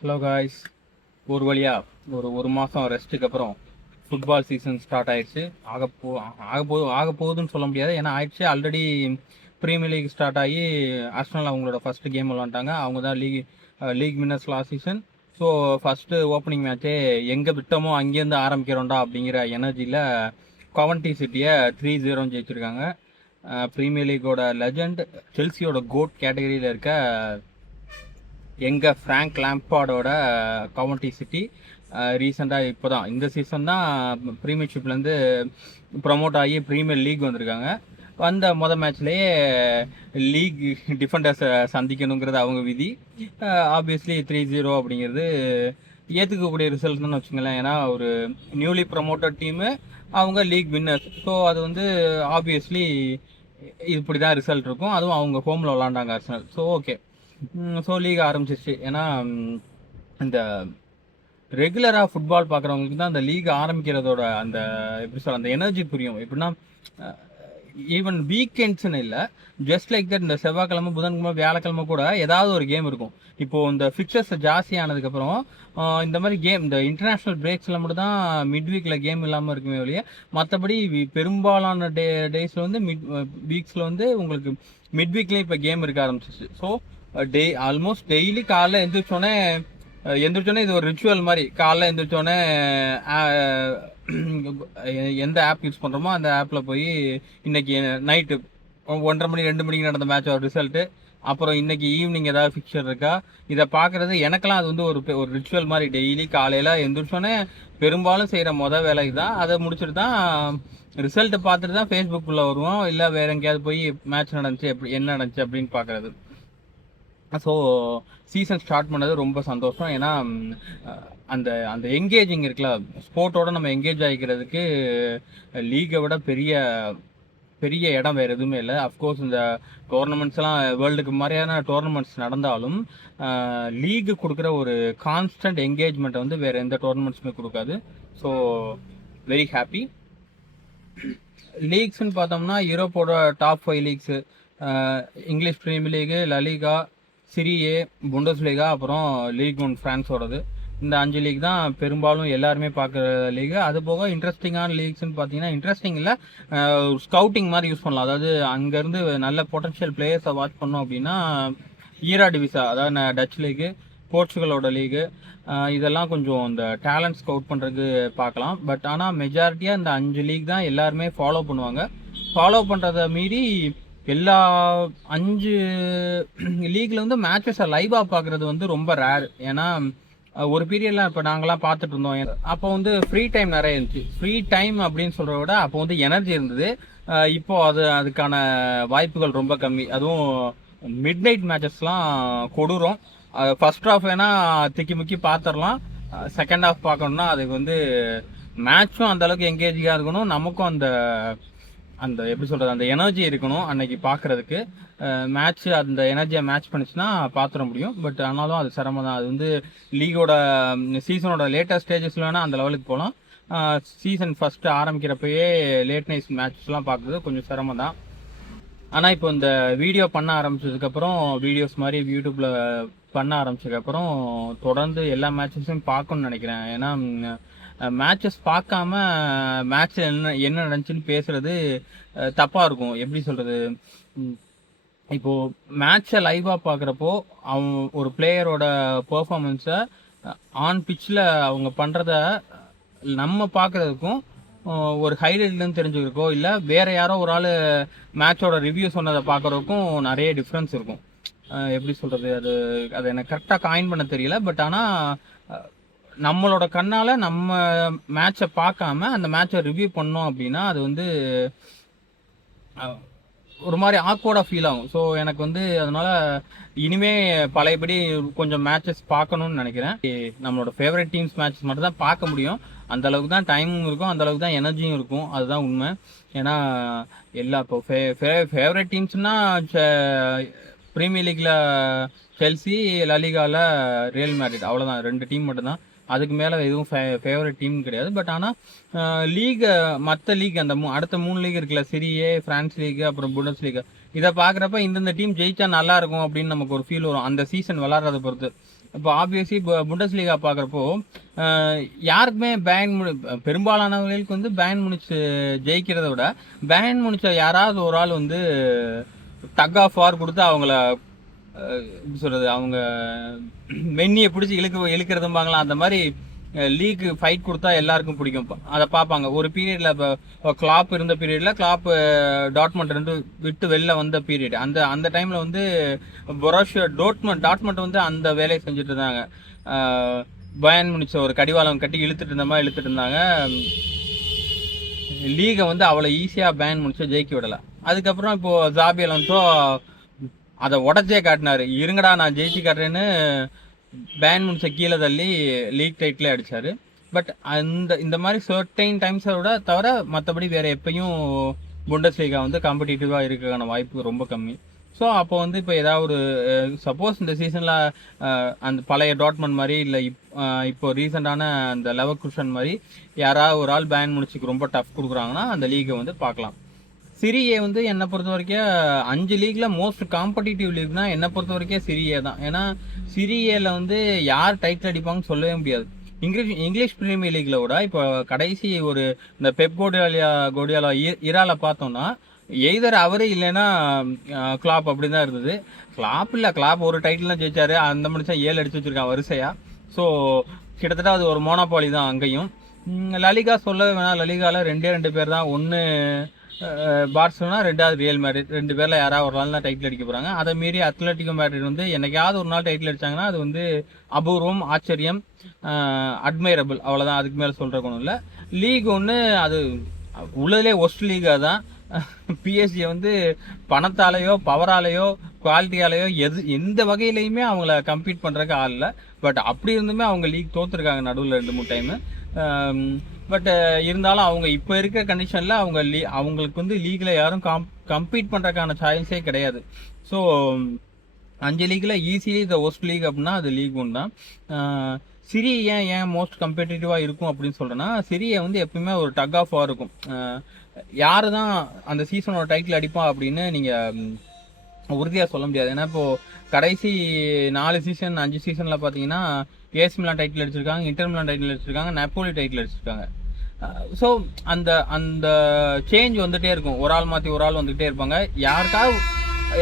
Hello guys. ஒரு வழியா ஒரு மாதம் ரெஸ்ட்டுக்கு அப்புறம் ஃபுட்பால் சீசன் ஸ்டார்ட் ஆயிடுச்சு. ஆக போகுதுன்னு சொல்ல முடியாது, ஏன்னா ஆயிடுச்சு ஆல்ரெடி. ப்ரீமியர் லீக் ஸ்டார்ட் ஆகி ஆர்சனல் அவங்களோட ஃபர்ஸ்ட் கேம் விளாண்டாங்க. அவங்க தான் league winners last season. So first opening மேட்ச்சே எங்கே விட்டோமோ அங்கேருந்து ஆரம்பிக்கிறோண்டா அப்படிங்கிற எனர்ஜியில் கவன்டி சிட்டியை 3-0 ஜெயிச்சிருக்காங்க. ப்ரீமியர் லீக்கோட லெஜண்ட், செல்சியோட கோட் கேட்டகரியில் இருக்க எங்கள் ஃப்ராங்க் லேம்பார்டோட கவன்டி சிட்டி ரீசெண்டாக இப்போ தான் இந்த சீசன் தான் ப்ரீமியர்ஷிப்லேருந்து ப்ரமோட் ஆகி ப்ரீமியர் லீக் வந்திருக்காங்க. வந்த மேட்ச்லேயே லீக் டிஃபெண்டர்ஸை சந்திக்கணுங்கிறது அவங்க விதி. ஆப்வியஸ்லி 3-0 அப்படிங்கிறது ஏற்றுக்கக்கூடிய ரிசல்ட் தான் வச்சுங்களேன். ஏன்னா ஒரு நியூலி ப்ரமோட்டட் டீமு, அவங்க லீக் வின்னர்ஸ். ஸோ அது வந்து ஆப்வியஸ்லி இப்படி தான் ரிசல்ட் இருக்கும். அதுவும் அவங்க ஹோமில் விளாண்டாங்க Arsenal. So okay. So league ஆரம்பிச்சிச்சு. ஏன்னா இந்த ரெகுலராக ஃபுட்பால் பார்க்குறவங்களுக்கு தான் அந்த லீக் ஆரம்பிக்கிறதோட அந்த எப்படி சொல்ல அந்த எனர்ஜி புரியும். எப்படின்னா ஈவன் வீக்கெண்ட்ஸ்னு இல்லை, ஜஸ்ட் லைக் தட் இந்த செவ்வாய்க்கிழமை, புதன்கிழமை, வியாழக்கிழமை கூட ஏதாவது ஒரு கேம் இருக்கும். இப்போது இந்த ஃபிக்சர்ஸ் ஜாஸ்தி ஆனதுக்கப்புறம் இந்த மாதிரி கேம், இந்த இன்டர்நேஷ்னல் பிரேக்ஸில் மட்டும் தான் மிட் வீக்கில் கேம் இல்லாமல் இருக்குமே ஒழிய, மற்றபடி பெரும்பாலான டேஸில் வந்து வீக்ஸில் வந்து உங்களுக்கு மிட் வீக்லேயும் இப்போ கேம் இருக்க ஆரம்பிச்சிச்சு. ஸோ ஆல்மோஸ்ட் டெய்லி காலைல எந்திரிச்சோடனே இது ஒரு ரிச்சுவல் மாதிரி. காலைல எந்திரிச்சோடனே எந்த ஆப் யூஸ் பண்ணுறோமோ அந்த ஆப்பில் போய் இன்னைக்கு நைட்டு 1:30 மணி 2 மணிக்கு நடந்த மேட்சோட ரிசல்ட்டு, அப்புறம் இன்னைக்கு ஈவினிங் ஏதாவது ஃபிக்சர் இருக்கா, இதை பார்க்குறது எனக்கெல்லாம் அது வந்து ஒரு ரிச்சுவல் மாதிரி. டெய்லி காலையில் எந்திரிச்சோடனே பெரும்பாலும் செய்கிற வேலை தான். அதை முடிச்சுட்டு தான் ரிசல்ட்டை பார்த்துட்டு தான் ஃபேஸ்புக்கில் வருவோம், இல்லை வேற எங்கேயாவது போய் மேட்ச் நடந்துச்சு என்ன நடந்துச்சு அப்படின்னு பார்க்குறது. ஸோ சீசன் ஸ்டார்ட் பண்ணது ரொம்ப சந்தோஷம். ஏன்னா அந்த அந்த எங்கேஜிங் இருக்குல்ல, ஸ்போர்ட்டோட நம்ம எங்கேஜ் ஆகிக்கிறதுக்கு லீகை விட பெரிய பெரிய இடம் வேறு எதுவுமே இல்லை. அஃப்கோர்ஸ் இந்த டோர்னமெண்ட்ஸ்லாம் வேர்ல்டுக்கு மாதிரியான டோர்னமெண்ட்ஸ் நடந்தாலும் லீகு கொடுக்குற ஒரு கான்ஸ்டன்ட் என்கேஜ்மெண்ட்டை வந்து வேறு எந்த டோர்னமெண்ட்ஸுமே கொடுக்காது. So very happy. லீக்ஸ்ன்னு பார்த்தோம்னா யூரோப்போட top 5 leagues, English premier league, La Liga, Serie, Bundesliga, அப்புறம் லீக் 1 ஃப்ரான்ஸோடது. இந்த 5 லீக் தான் பெரும்பாலும் எல்லாருமே பார்க்குற லீகு. அது போக இன்ட்ரெஸ்டிங்கான லீக்ஸ்ன்னு பார்த்தீங்கன்னா, இன்ட்ரெஸ்டிங் இல்லை, ஸ்கவுட்டிங் மாதிரி யூஸ் பண்ணலாம். அதாவது அங்கேருந்து நல்ல பொட்டன்ஷியல் பிளேயர்ஸை வாட்ச் பண்ணோம் அப்படின்னா ஈரா டிவிசா, அதாவது டச் லீகு, போர்ச்சுகலோட லீகு, இதெல்லாம் கொஞ்சம் இந்த டேலண்ட் ஸ்கவுட் பண்ணுறதுக்கு பார்க்கலாம். பட் ஆனால் மெஜாரிட்டியாக இந்த 5 லீக் தான் எல்லாருமே ஃபாலோ பண்ணுவாங்க. ஃபாலோ பண்ணுறதை மீறி எல்லா 5 லீக்ல வந்து மேட்சஸை லைவாக பார்க்குறது வந்து ரொம்ப ரேர். ஏன்னா ஒரு பீரியட்லாம் இப்போ நாங்களாம் பார்த்துட்டு இருந்தோம். அப்போ வந்து ஃப்ரீ டைம் நிறைய இருந்துச்சு. ஃப்ரீ டைம் அப்படின்னு சொல்கிறத விட அப்போ வந்து எனர்ஜி இருந்தது. இப்போ அதுக்கான வாய்ப்புகள் ரொம்ப கம்மி. அதுவும் மிட் நைட் மேட்சஸ்லாம் கொடூரம். ஃபர்ஸ்ட் ஹாஃப் வேணால் திக்கி முக்கி பார்த்துடலாம், செகண்ட் ஹாஃப் பார்க்கணுன்னா அதுக்கு வந்து மேட்சும் அந்த அளவுக்கு என்கேஜிங்காக இருக்கணும், நமக்கும் அந்த அந்த எப்படி சொல்கிறது அந்த எனர்ஜி இருக்கணும் அன்னைக்கு பார்க்குறதுக்கு. மேட்ச் அந்த எனர்ஜியை மேட்ச் பண்ணிச்சுன்னா பார்த்துட முடியும். பட் ஆனாலும் அது சிரமம் தான். அது வந்து லீகோட சீசனோட லேட்டஸ்ட் ஸ்டேஜஸில் வேணால் அந்த லெவலுக்கு போகலாம். சீசன் ஃபஸ்ட்டு ஆரம்பிக்கிறப்பயே லேட் நைட் மேட்ச்லாம் பார்க்குறது கொஞ்சம் சிரமம் தான். ஆனால் இப்போ இந்த வீடியோ பண்ண ஆரம்பிச்சதுக்கப்புறம், வீடியோஸ் மாதிரி யூடியூப்பில் பண்ண ஆரம்பிச்சதுக்கப்புறம் தொடர்ந்து எல்லா மேட்சஸையும் பார்க்கணும்னு நினைக்கிறேன். ஏன்னா மேட்சஸ் பார்க்காம மேட்ச்சில் என்ன நடந்துச்சுன்னு பேசுகிறது தப்பாக இருக்கும். எப்படி சொல்கிறது, இப்போது மேட்சை லைவாக பார்க்குறப்போ அவன் ஒரு பிளேயரோட பர்ஃபார்மன்ஸை ஆன் பிச்சில் அவங்க பண்ணுறத நம்ம பார்க்குறதுக்கும் ஒரு ஹைலைட்லேருந்து தெரிஞ்சுக்கிறக்கோ, இல்லை வேறு யாரோ ஒரு ஆள் மேட்சோட ரிவ்யூ சொன்னதை பார்க்குறதுக்கும் நிறைய டிஃப்ரென்ஸ் இருக்கும். எப்படி சொல்கிறது, அது எனக்கு கரெக்டாக காயின் பண்ண தெரியல. பட் ஆனால் நம்மளோட கண்ணால் நம்ம மேட்சை பார்க்காம அந்த மேட்சை ரிவ்யூ பண்ணோம் அப்படின்னா அது வந்து ஒரு மாதிரி ஆக்வர்டாக ஃபீல் ஆகும். ஸோ எனக்கு வந்து அதனால் இனிமே பழையபடி கொஞ்சம் மேட்சஸ் பார்க்கணுன்னு நினைக்கிறேன். நம்மளோட ஃபேவரட் டீம்ஸ் மேட்சஸ் மட்டும் தான் பார்க்க முடியும். அந்த அளவுக்கு தான் டைமும் இருக்கும், அந்த அளவுக்கு தான் எனர்ஜியும் இருக்கும். அதுதான் உண்மை. ஏன்னா எல்லா இப்போ ஃபேவரட் டீம்ஸ்னால் ப்ரீமியர் லீக்கில் செல்சி, லலிகாவில் ரியல் மேட்ரிட், அவ்வளோதான். 2 டீம் மட்டும்தான். அதுக்கு மேலே எதுவும் ஃபேவரட் டீம் கிடையாது. பட் ஆனால் லீகை மற்ற லீக் அந்த அடுத்த 3 லீக் இருக்குல்ல, சிரியே, ஃப்ரான்ஸ் லீக், அப்புறம் புண்டஸ் லீக், இதை பார்க்குறப்ப இந்தந்த டீம் ஜெயிச்சா நல்லா இருக்கும் அப்படின்னு நமக்கு ஒரு ஃபீல் வரும் அந்த சீசன் விளாட்றதை பொறுத்து. இப்போ ஆப்வியஸ்லி இப்போ புண்டஸ்லீகா பார்க்குறப்போ யாருக்குமே பெரும்பாலானவர்களுக்கு வந்து பேன் முனிச்சு ஜெயிக்கிறத விட பேன் முனிச்ச யாராவது ஒரு ஆள் வந்து டக் ஆஃப் வார் கொடுத்து அவங்கள எப்படி சொல்கிறது, அவங்க மென்னியை பிடிச்சி இழுக்கிறதும்பாங்களா, அந்த மாதிரி லீக் ஃபைட் கொடுத்தா எல்லாருக்கும் பிடிக்கும். அதை பார்ப்பாங்க. ஒரு பீரியடில் இப்போ கிளாப் இருந்த பீரியடில் கிளாப் டாட்மண்ட் ரெண்டு விட்டு வெளில வந்த பீரியட், அந்த டைமில் வந்து பொரோஷியா டாட்மண்ட் வந்து அந்த வேலையை செஞ்சுட்டு இருந்தாங்க. பயன் முனிச்ச ஒரு கடிவாளம் கட்டி இழுத்துட்டு இருந்தாங்க. லீகை வந்து அவ்வளோ ஈஸியாக பேன் முடிச்சு ஜெயிக்க விடலை. அதுக்கப்புறம் இப்போது ஜாபி அலோன்சோ அதை உடச்சே காட்டினாரு. இருங்கடா நான் ஜெயிச்சு காட்டுறேன்னு பேன் முடிச்ச கீழே தள்ளி லீக் டைட்டிலே அடித்தார். பட் இந்த மாதிரி சர்டைன் டைம்ஸை விட தவிர மற்றபடி வேறு எப்பயும் புண்டஸ்லீகா வந்து காம்படிட்டிவாக இருக்கிறதுக்கான வாய்ப்பு ரொம்ப கம்மி. ஸோ அப்போ வந்து இப்போ ஏதாவது ஒரு சப்போஸ் இந்த சீசனில் அந்த பழைய டாட்மண்ட் மாதிரி இல்லை இப்போ ரீசெண்டான அந்த லெவர்குசன் மாதிரி யாராவது ஒரு ஆள் பேன் முடிச்சுக்கு ரொம்ப டஃப் கொடுக்குறாங்கன்னா அந்த லீகை வந்து பார்க்கலாம். சிரியே வந்து என்னை பொறுத்த வரைக்கும் 5 லீக்ல மோஸ்ட் காம்படிட்டிவ் லீக்னா என்னை பொறுத்த வரைக்கும் சிரியே தான். ஏன்னா சிரியேல வந்து யார் டைட்டில் அடிப்பாங்கன்னு சொல்லவே முடியாது. இங்கிலீஷ் பிரீமியர் லீக்ல விட இப்போ கடைசி ஒரு இந்த பெப் கோடியாலா இரால பார்த்தோம்னா எய்தர் அவரே இல்லைன்னா கிளாப் அப்படி தான் இருந்தது. கிளாப் ஒரு டைட்டில் தான் ஜெயிச்சாரு. அந்த மனுஷன் 7 அடிச்சு வச்சிருக்கான் வரிசையா. ஸோ கிட்டத்தட்ட அது ஒரு மோனோபாலி தான் அங்கேயும். லலிகா சொல்லவே வேணாம். லலிகாவில் 2 பேர் தான். ஒன்று பார்சலோனா, 2வது ரியல் மேட்ரிட். 2 பேரில் யாராவது ஒரு நாள் தான் டைட்டில் அடிக்க போகிறாங்க. அதை மீறி அத்லட்டிகோ மேட்ரிட் வந்து என்னைக்காவது ஒரு நாள் டைட்டில் அடித்தாங்கன்னா அது வந்து அபூர்வம், ஆச்சரியம், அட்மைரபிள், அவ்வளோதான். அதுக்கு மேலே சொல்கிற ஒன்றும் இல்லை. லீக் ஒன்று அது உள்ளதுலே ஒஸ்ட் லீகாக தான். பிஎஸ்ஜி வந்து பணத்தாலேயோ பவராலேயோ குவாலிட்டியாலேயோ எந்த வகையிலையுமே அவங்கள கம்பீட் பண்ணுறதுக்கு ஆள் இல்லை. பட் அப்படி இருந்துமே அவங்க லீக் தோற்றுருக்காங்க நடுவில் 2-3 டைமு. பட் இருந்தாலும் அவங்க இப்போ இருக்கிற கண்டிஷனில் அவங்களுக்கு வந்து லீகில் யாரும் கம்பீட் பண்ணுறதுக்கான சாய்ஸே கிடையாது. ஸோ 5 லீக்கில் ஈஸிலி த ஒஸ்ட் லீக் அப்படின்னா அது லீக் ஒன்று தான். சிரி ஏன் மோஸ்ட் கம்பெட்டிட்டிவாக இருக்கும் அப்படின்னு சொல்கிறேன்னா, சிரியை வந்து எப்பவுமே ஒரு டக் ஆஃப் வார் இருக்கும். யார் தான் அந்த சீசனோட டைட்டில் அடிப்பான் அப்படின்னு நீங்கள் உறுதியாக சொல்ல முடியாது. ஏன்னா இப்போது கடைசி 4 சீசன் 5 சீசனில் பார்த்தீங்கன்னா ஏசி மிலான் டைட்டில் அடிச்சிருக்காங்க, இன்டர் மிலான் டைட்டில் அடிச்சிருக்காங்க, நெப்போலி டைட்டில் அடிச்சிருக்காங்க. ஸோ அந்த சேஞ்ச் வந்துகிட்டே இருக்கும். ஒரு ஆள் மாற்றி ஒரு ஆள் வந்துகிட்டே இருப்பாங்க. யாருக்காவது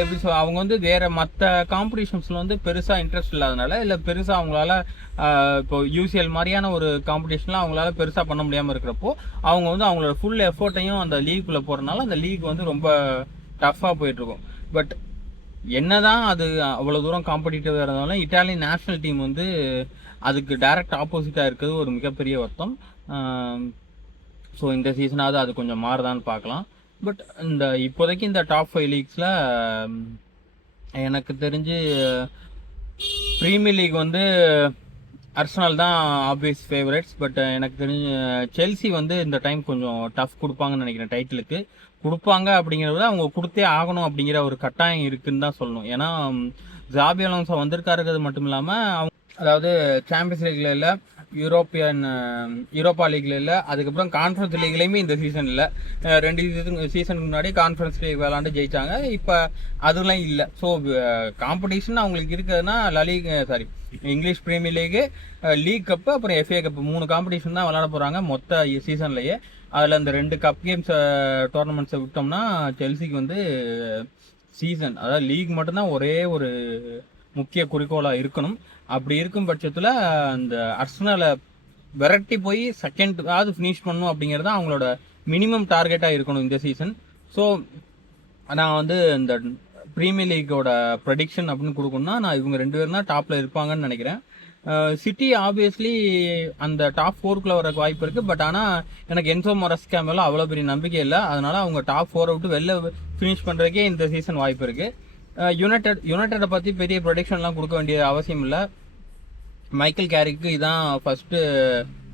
எப்படி அவங்க வந்து வேறு மற்ற காம்படிஷன்ஸில் வந்து பெருசாக இன்ட்ரெஸ்ட் இல்லாதனால, இல்லை பெருசாக அவங்களால இப்போ யூசிஎல் மாதிரியான ஒரு காம்படிஷனில் அவங்களால பெருசாக பண்ண முடியாமல் இருக்கிறப்போ அவங்க வந்து அவங்களோட ஃபுல் எஃபோர்ட்டையும் அந்த லீக்குள்ளே போகிறதுனால அந்த லீக் வந்து ரொம்ப டஃப்பாக போயிட்டுருக்கும். பட் என்னதான் அது அவ்வளோ தூரம் காம்படிட்டிவாக இருந்தாலும் இட்டாலியன் நேஷ்னல் டீம் வந்து அதுக்கு டைரக்ட் ஆப்போசிட்டாக இருக்கிறது ஒரு மிகப்பெரிய வருத்தம். ஸோ இந்த சீசனாவது அது கொஞ்சம் மாறுதான்னு பார்க்கலாம். பட் இப்போதைக்கு இந்த டாப் 5 லீக்ஸில் எனக்கு தெரிஞ்சு ப்ரீமியர் லீக் வந்து அர்சனல் தான் ஆப்வியஸ் ஃபேவரட்ஸ். பட் எனக்கு தெரிஞ்சு செல்சி வந்து இந்த டைம் கொஞ்சம் டஃப் கொடுப்பாங்கன்னு நினைக்கிறேன். டைட்டிலுக்கு கொடுப்பாங்க அப்படிங்கிறத அவங்க கொடுத்தே ஆகணும் அப்படிங்கிற ஒரு கட்டாயம் இருக்குன்னு தான் சொல்லணும். ஏன்னா ஜாபி அலோன்சோ வந்திருக்காருங்கிறது மட்டும் இல்லாமல் அவங்க அதாவது சாம்பியன்ஸ் லீக்ல இல்லை, யூரோப்பா லீக்ல இல்லை, அதுக்கப்புறம் கான்ஃபரன்ஸ் லீக்லேயுமே இந்த சீசன் இல்லை. 2 சீசனுக்கு முன்னாடி கான்ஃபரன்ஸ் லீக் விளாண்டு ஜெயிச்சாங்க. இப்போ அதெல்லாம் இல்லை. ஸோ காம்படிஷன் அவங்களுக்கு இருக்கிறதுனா English premier league, league cup, அப்புறம் எஃப்ஏ கப்பு 3 காம்படிஷன் தான் விளாட போகிறாங்க மொத்த சீசன்லேயே. அதில் அந்த 2 கப் கேம்ஸ் டோர்னமெண்ட்ஸை விட்டோம்னா செல்சிக்கு வந்து சீசன் அதாவது லீக் மட்டும்தான் ஒரே ஒரு முக்கிய குறிக்கோளாக இருக்கணும். அப்படி இருக்கும் பட்சத்தில் அந்த அர்சனலை விரட்டி போய் செகண்டாவது ஃபினிஷ் பண்ணணும் அப்படிங்கிறது தான் அவங்களோட மினிமம் டார்கெட்டாக இருக்கணும் இந்த சீசன். ஸோ நான் வந்து இந்த ப்ரீமியர் லீக்கோட ப்ரெடிக்ஷன் அப்படின்னு கொடுக்கணும்னா நான் இவங்க 2 பேரும் தான் டாப்பில் இருப்பாங்கன்னு நினைக்கிறேன். சிட்டி ஆப்வியஸ்லி அந்த டாப் 4க்குள்ளே வர வாய்ப்பு இருக்குது. பட் ஆனால் எனக்கு என்சோ மொரஸ்கா மேலே அவ்வளோ பெரிய நம்பிக்கை இல்லை. அதனால் அவங்க டாப் 4 விட்டு வெளில ஃபினிஷ் பண்ணுறதுக்கே இந்த சீசன் வாய்ப்பு இருக்குது. யுனைடெடை பற்றி பெரிய ப்ரொடிக்ஷன்லாம் கொடுக்க வேண்டிய அவசியம் இல்லை. மைக்கேல் கேரிக்கு இதான் first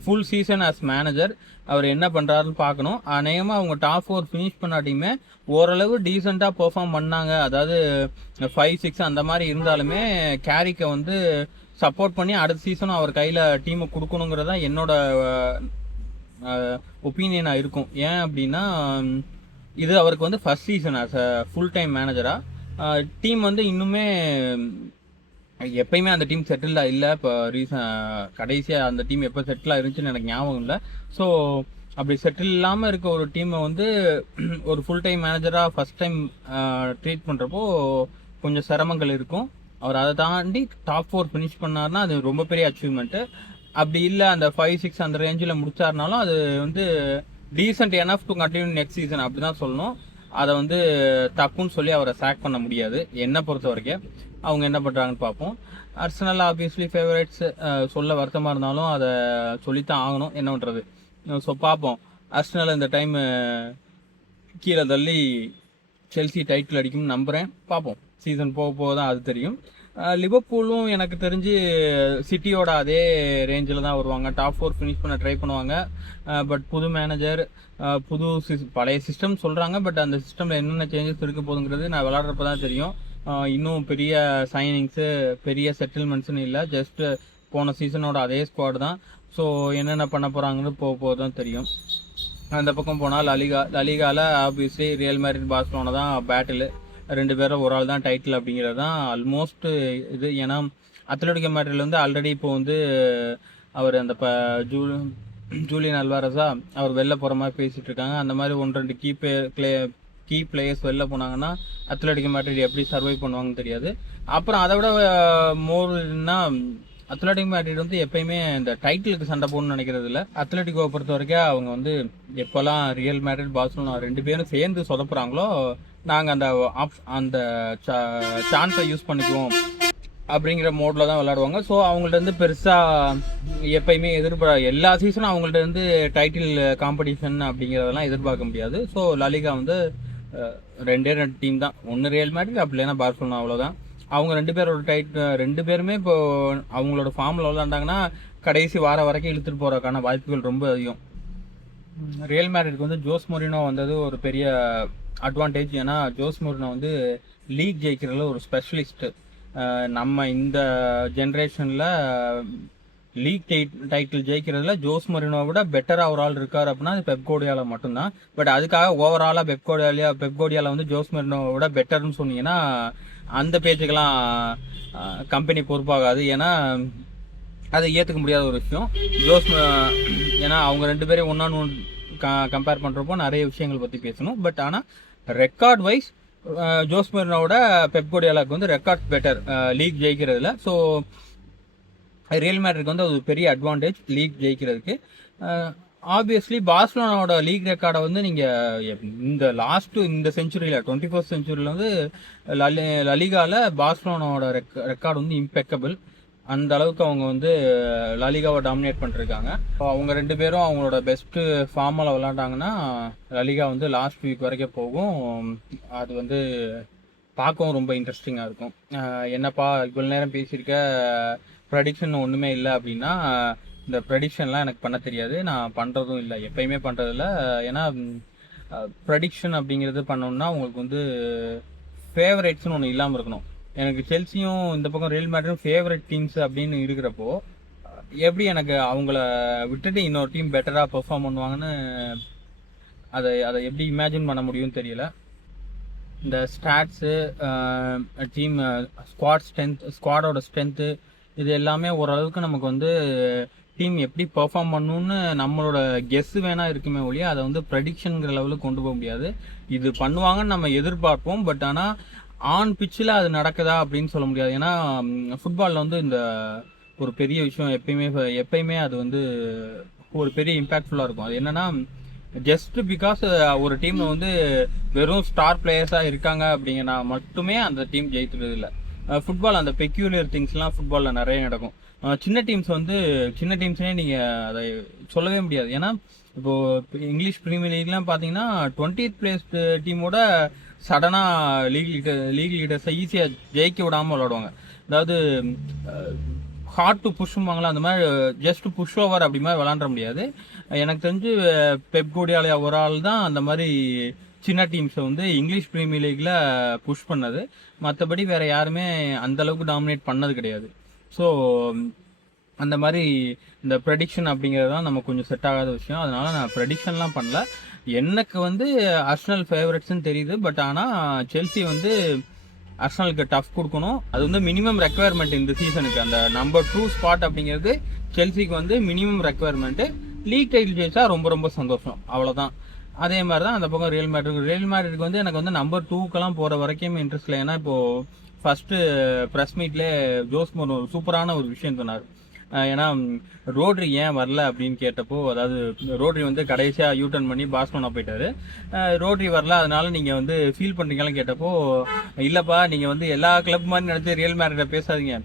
full season as manager. அவர் என்ன பண்ணுறாருன்னு பார்க்கணும். அநேகமாக அவங்க டாப் 4 ஃபினிஷ் பண்ணாட்டியுமே ஓரளவு டீசெண்டாக பெர்ஃபார்ம் பண்ணாங்க. அதாவது 5-6 அந்த மாதிரி இருந்தாலுமே கேரிக்கை வந்து சப்போர்ட் பண்ணி அடுத்த சீசனும் அவர் கையில் டீமை கொடுக்கணுங்கிறதா என்னோட ஒப்பீனியனாக இருக்கும். ஏன் அப்படின்னா இது அவருக்கு வந்து first season as a full time மேனேஜராக. டீம் வந்து இன்னுமே எப்பயுமே அந்த டீம் செட்டில்டாக இல்லை. இப்போ கடைசியாக அந்த டீம் எப்போ செட்டில் ஆயிருந்துச்சுன்னு எனக்கு ஞாபகம் இல்லை. ஸோ அப்படி செட்டில் இல்லாமல் இருக்க ஒரு டீமை வந்து ஒரு ஃபுல் டைம் மேனேஜராக ஃபஸ்ட் டைம் ட்ரீட் பண்ணுறப்போ கொஞ்சம் சிரமங்கள் இருக்கும். அவர் அதை தாண்டி டாப் 4 ஃபினிஷ் பண்ணார்னா அது ரொம்ப பெரிய அச்சீவ்மெண்ட்டு. அப்படி இல்லை அந்த 5-6 அந்த ரேஞ்சில் முடிச்சாருனாலும் அது வந்து decent enough to continue next season அப்படி தான் சொல்லணும். அதை வந்து தப்புன்னு சொல்லி அவரை சாக் பண்ண முடியாது. என்னை பொறுத்த வரைக்கும் அவங்க என்ன பண்ணுறாங்கன்னு பார்ப்போம். அர்சனல் ஆப்வியஸ்லி ஃபேவரேட்ஸ், சொல்ல வருத்தமாக இருந்தாலும் அதை சொல்லித்தான் ஆகணும், என்ன பண்ணுறது. ஸோ பார்ப்போம். அர்சனல் இந்த டைம் கீழே தள்ளி செல்சி டைட்டில் அடிக்கும்னு நம்புகிறேன். பார்ப்போம், சீசன் போக போக தான் அது தெரியும். லிவர்பூலும் எனக்கு தெரிஞ்சு சிட்டியோட அதே ரேஞ்சில் தான் வருவாங்க. டாப் 4 ஃபினிஷ் பண்ண ட்ரை பண்ணுவாங்க. பட் புது மேனேஜர், புது பழைய சிஸ்டம் சொல்கிறாங்க. பட் அந்த சிஸ்டமில் என்னென்ன சேஞ்சஸ் இருக்க போகுதுங்கிறது நான் விளாட்றப்ப தான் தெரியும். இன்னும் பெரிய சைனிங்ஸு, பெரிய செட்டில்மெண்ட்ஸ்னு இல்லை. ஜஸ்ட் போன சீசனோட அதே ஸ்குவாட் தான். ஸோ என்னென்ன பண்ண போகிறாங்கன்னு போக போக தான் தெரியும். அந்த பக்கம் போனால் லலிகாவில் ஆப்வியஸ்லி ரியல் மேட்ரிட் பார்சிலோனா தான் பேட்டில். 2 பேரும் ஒரு ஆள் தான் டைட்டில் அப்படிங்கிறது தான் ஆல்மோஸ்ட் இது. ஏன்னா அத்லெட்டிகோ மேட்ரில் வந்து ஆல்ரெடி இப்போ வந்து அவர் அந்த ஜூலியன் அல்வாரஸா அவர் வெளில போகிற மாதிரி பேசிகிட்டு இருக்காங்க. அந்த மாதிரி 1-2 கீ பிளேயர்ஸ் வெளில போனாங்கன்னா அத்லெட்டிகோ மேட்ரிட் எப்படி சர்வை பண்ணுவாங்கன்னு தெரியாது. அப்புறம் அதை விட மோர்னா அத்லெட்டிகோ மேட்ரிட் வந்து எப்பயுமே இந்த டைட்டிலுக்கு சண்டை போடணும்னு நினைக்கிறது இல்லை. அத்லெட்டிகோவை பொறுத்த வரைக்கும் அவங்க வந்து எப்போல்லாம் ரியல் மேட்ரிட் பார்சிலோனா 2 பேரும் சேர்ந்து சொதப்புறாங்களோ நாங்கள் அந்த சான்ஸை யூஸ் பண்ணிக்குவோம் அப்படிங்கிற மோடில் தான் விளையாடுவாங்க. ஸோ அவங்கள்ட்ட இருந்து பெருசாக எப்பயுமே எல்லா சீசனும் அவங்கள்ட்ட இருந்து டைட்டில் காம்படிஷன் அப்படிங்கிறதெல்லாம் எதிர்பார்க்க முடியாது. ஸோ லலிகா வந்து 2 டீம் தான், ஒன்று ரியல் மேட்ரிட் அப்படி இல்லைன்னா பார்சிலோனா, அவ்வளோதான். அவங்க 2 பேரோட 2 பேருமே இப்போ அவங்களோட ஃபார்மில் விளாண்டாங்கன்னா கடைசி வாரம் வரைக்கும் இழுத்துட்டு போகிறதுக்கான வாய்ப்புகள் ரொம்ப அதிகம். ரியல் மேட்ரிட்க்கு வந்து ஜோஸ் மொரினோ வந்தது ஒரு பெரிய அட்வான்டேஜ். ஏன்னா ஜோஸ் மொரினோ வந்து லீக் ஜெயிக்கிறதுல ஒரு ஸ்பெஷலிஸ்ட்டு. நம்ம இந்த ஜென்ரேஷனில் லீக் டைட்டில் ஜெயிக்கிறதுல ஜோஸ் மொரினோ விட பெட்டராக ஒரு ஆள் இருக்கார் அப்படின்னா அது பெப் கார்டியோலா மட்டும்தான். பட் அதுக்காக ஓவராலாக பெப் கார்டியோலா வந்து ஜோஸ் மொரினோவை விட பெட்டர்னு சொன்னீங்கன்னா அந்த பேச்சுக்கெல்லாம் கம்பெனி பொறுப்பாகாது. ஏன்னா அதை ஏற்றுக்க முடியாத ஒரு விஷயம். ஏன்னா அவங்க 2 பேரையும் ஒன்று கம்பேர் பண்ணுறப்போ நிறைய விஷயங்கள் பற்றி பேசணும். பட் ஆனால் ரெக்கார்ட் வைஸ் ஜோஸ் மொரினோவோட பெப் கார்டியோலாக்கு வந்து ரெக்கார்ட் பெட்டர் லீக் ஜெயிக்கிறதுல. ஸோ ரியல் மேட்ரிட்க்கு வந்து அது பெரிய அட்வான்டேஜ் லீக் ஜெயிக்கிறதுக்கு. ஆப்வியஸ்லி பார்சிலோனாவோட லீக் ரெக்கார்டை வந்து நீங்கள் இந்த செஞ்சுரியில் 21st செஞ்சுரியில் வந்து லலிகாவில் பார்சிலோனாவோட ரெக்கார்டு வந்து இம்பெக்கபிள். அந்த அளவுக்கு அவங்க வந்து லலிகாவை டாமினேட் பண்ணிருக்காங்க. அவங்க 2 பேரும் அவங்களோட பெஸ்ட்டு ஃபார்மில் விளாண்டாங்கன்னா லலிகா வந்து லாஸ்ட் வீக் வரைக்கும் போகும். அது வந்து பார்க்கவும் ரொம்ப இன்ட்ரெஸ்டிங்காக இருக்கும். என்னப்பா இவ்வளோ நேரம் பேசியிருக்க, ப்ரெடிக்ஷன் ஒன்றுமே இல்லை அப்படின்னா இந்த ப்ரெடிக்ஷன்லாம் எனக்கு பண்ண தெரியாது, நான் பண்ணுறதும் இல்லை, எப்பயுமே பண்ணுறதில்ல. ஏன்னா ப்ரெடிக்ஷன் அப்படிங்கிறது பண்ணோம்னா உங்களுக்கு வந்து ஃபேவரேட்ஸ்னு ஒன்று இல்லாமல் இருக்கணும். எனக்கு செல்சியும் இந்த பக்கம் ரியல் மேட்ரிடும் ஃபேவரட் டீம்ஸ் அப்படின்னு இருக்கிறப்போ எப்படி எனக்கு அவங்கள விட்டுட்டு இன்னொரு டீம் பெட்டராக பெர்ஃபார்ம் பண்ணுவாங்கன்னு அதை எப்படி இமேஜின் பண்ண முடியும்னு தெரியல. இந்த ஸ்டாட்ஸு, டீம் ஸ்குவாடோட ஸ்ட்ரென்த்து இது எல்லாமே ஓரளவுக்கு நமக்கு வந்து டீம் எப்படி பெர்ஃபார்ம் பண்ணணும்னு நம்மளோட கெஸ் வேணால் இருக்குமே ஒழிய அதை வந்து ப்ரெடிக்ஷனுங்கிற லெவலுக்கு கொண்டு போக முடியாது. இது பண்ணுவாங்கன்னு நம்ம எதிர்பார்ப்போம். பட் ஆனால் ஆன் பிச்சில் அது நடக்குதா அப்படின்னு சொல்ல முடியாது. ஏன்னா ஃபுட்பாலில் வந்து இந்த ஒரு பெரிய விஷயம் எப்பயுமே அது வந்து ஒரு பெரிய இம்பேக்ட்ஃபுல்லாக இருக்கும். அது என்னென்னா ஜஸ்ட் பிகாஸ் ஒரு டீமில் வந்து வெறும் ஸ்டார் பிளேயர்ஸாக இருக்காங்க அப்படிங்கன்னா மட்டுமே அந்த டீம் ஜெயித்துறது இல்லை. ஃபுட்பால் அந்த பெக்யூலியர் திங்ஸ்லாம் ஃபுட்பாலில் நிறைய நடக்கும். சின்ன டீம்ஸ்னே நீங்கள் அதை சொல்லவே முடியாது. ஏன்னா இப்போது இங்கிலீஷ் ப்ரீமியர் லீக்லாம் பார்த்தீங்கன்னா 20th பிளேஸ் டீமோட சடனாக லீக் லீடர்ஸை ஈஸியாக ஜெயிக்க விடாமல் விளாடுவாங்க. அதாவது ஹார்ட் டு புஷ்வாங்களா, அந்த மாதிரி ஜஸ்ட் புஷ் ஓவர் அப்படி மாதிரி விளாண்ட முடியாது. எனக்கு தெரிஞ்சு பெப் கார்டியோலா ஒரு ஆள் தான் அந்த மாதிரி சின்ன டீம்ஸை வந்து இங்கிலீஷ் ப்ரீமியர் லீக்கில் புஷ் பண்ணது. மற்றபடி வேறு யாருமே அந்தளவுக்கு டாமினேட் பண்ணது கிடையாது. ஸோ அந்த மாதிரி இந்த ப்ரெடிக்ஷன் அப்படிங்கிறது தான் நமக்கு கொஞ்சம் செட் ஆகாத விஷயம். அதனால் நான் ப்ரெடிக்ஷன்லாம் பண்ணல. எனக்கு வந்து அர்சனல் ஃபேவரட்ஸ்ன்னு தெரியுது. பட் ஆனால் செல்சி வந்து அர்சனலுக்கு டஃப் கொடுக்கணும். அது வந்து மினிமம் ரெக்குவயர்மெண்ட் இந்த சீசனுக்கு. அந்த நம்பர் 2 ஸ்பாட் அப்படிங்கிறது செல்சிக்கு வந்து மினிமம் ரெக்குவயர்மெண்ட்டு. லீக் டைட்டில் ஜெயிச்சா ரொம்ப ரொம்ப சந்தோஷம், அவ்வளோதான். அதே மாதிரி தான் அந்த பக்கம் ரியல் மேட்ரிக்கு வந்து எனக்கு வந்து நம்பர் 2க்கெல்லாம் போகிற வரைக்கும் இன்ட்ரெஸ்ட் இல்லை. ஏன்னா இப்போது ஃபஸ்ட்டு ப்ரெஸ் மீட்லேயே ஜோஸ் மோர் ஒரு சூப்பரான ஒரு விஷயம் சொன்னார். ஏன்னா ரோட்ரி ஏன் வரல அப்படின்னு கேட்டப்போ, அதாவது ரோட்ரி வந்து கடைசியாக யூட்டர்ன் பண்ணி பார்சலோனா போயிட்டாரு. ரோட்ரி வரல, அதனால நீங்கள் வந்து ஃபீல் பண்ணுறீங்களான்னு கேட்டப்போ, இல்லைப்பா நீங்கள் வந்து எல்லா கிளப் மாதிரி நினச்சி ரியல் மேட்ரிட்டை பேசாதீங்க.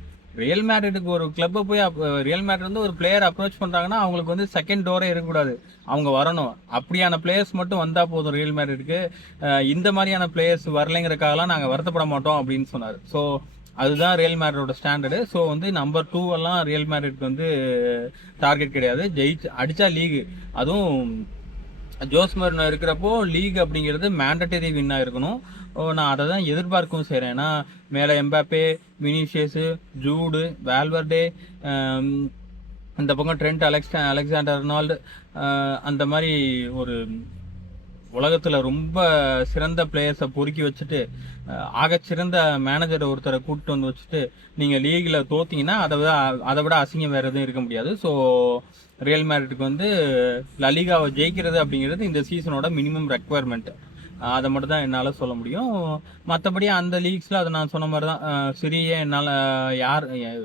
ரியல் மேட்ரிட்டுக்கு ஒரு கிளப்பை போய் ரியல் மேட்ரிட் வந்து ஒரு பிளேயர் அப்ரோச் பண்ணுறாங்கன்னா அவங்களுக்கு வந்து செகண்ட் டோரே இருக்கக்கூடாது, அவங்க வரணும். அப்படியான பிளேயர்ஸ் மட்டும் வந்தால் போதும் ரியல் மேட்ரிட்டுக்கு. இந்த மாதிரியான பிளேயர்ஸ் வரலைங்கிறக்காகலாம் நாங்கள் வருத்தப்பட மாட்டோம் அப்படின்னு சொன்னார். ஸோ அதுதான் ரியல் மேட்ரிடோட ஸ்டாண்டர்டு. ஸோ வந்து நம்பர் 2 எல்லாம் ரியல் மேட்ரிட்க்கு வந்து டார்கெட் கிடையாது. அடித்தா லீகு, அதுவும் ஜோஸ் மோரினோ இருக்கிறப்போ லீக் அப்படிங்கிறது மேண்டட்டரி வின்னாக இருக்கணும். நான் அதை தான் எதிர்பார்க்கவும் செய்கிறேன். ஏன்னா மேலே எம்பாப்பே, வினிஷியஸு, ஜூடு, வேல்வர்டே, இந்த பக்கம் ட்ரெண்ட் அலெக்சாண்டர் அர்னால்டு, அந்த மாதிரி ஒரு உலகத்தில் ரொம்ப சிறந்த பிளேயர்ஸை பொறுக்கி வச்சுட்டு ஆகச்சிறந்த மேனேஜரை ஒருத்தரை கூப்பிட்டு வந்து வச்சுட்டு நீங்கள் லீகில் தோத்தீங்கன்னா அதை விட அசிங்கம் வேறு எதுவும் இருக்க முடியாது. ஸோ ரியல் மேட்ரிட்டுக்கு வந்து லலிகாவை ஜெயிக்கிறது அப்படிங்கிறது இந்த சீசனோட மினிமம் ரெக்குவயர்மெண்ட். அதை மட்டும் தான் என்னால் சொல்ல முடியும். மற்றபடி அந்த லீக்ஸில் அதை நான் சொன்ன மாதிரி தான். சிரியே என்னால்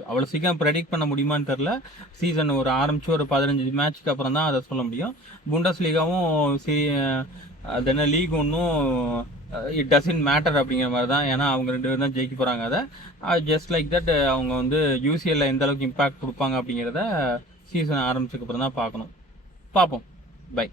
அவ்வளோ சீக்கிரம் ப்ரெடிக்ட் பண்ண முடியுமான்னு தெரில. சீசன் ஒரு ஆரம்பித்து ஒரு 15 மேட்ச்க்கு அப்புறம் தான் அதை சொல்ல முடியும். புண்டஸ் லீகாவும் அது என்ன லீக் ஒன்றும் இட் டசன்ட் மேட்டர் அப்படிங்கிற மாதிரி தான். ஏன்னா அவங்க 2 பேரும் தான் ஜெயிக்க போகிறாங்க. அதை ஜஸ்ட் லைக் தட் அவங்க வந்து யூசிஎல்ல எந்த அளவுக்கு இம்பாக்ட் கொடுப்பாங்க அப்படிங்கிறத சீசன் ஆரம்பிச்சதுக்கு அப்புறம் தான் பார்க்கணும். பார்ப்போம். பை.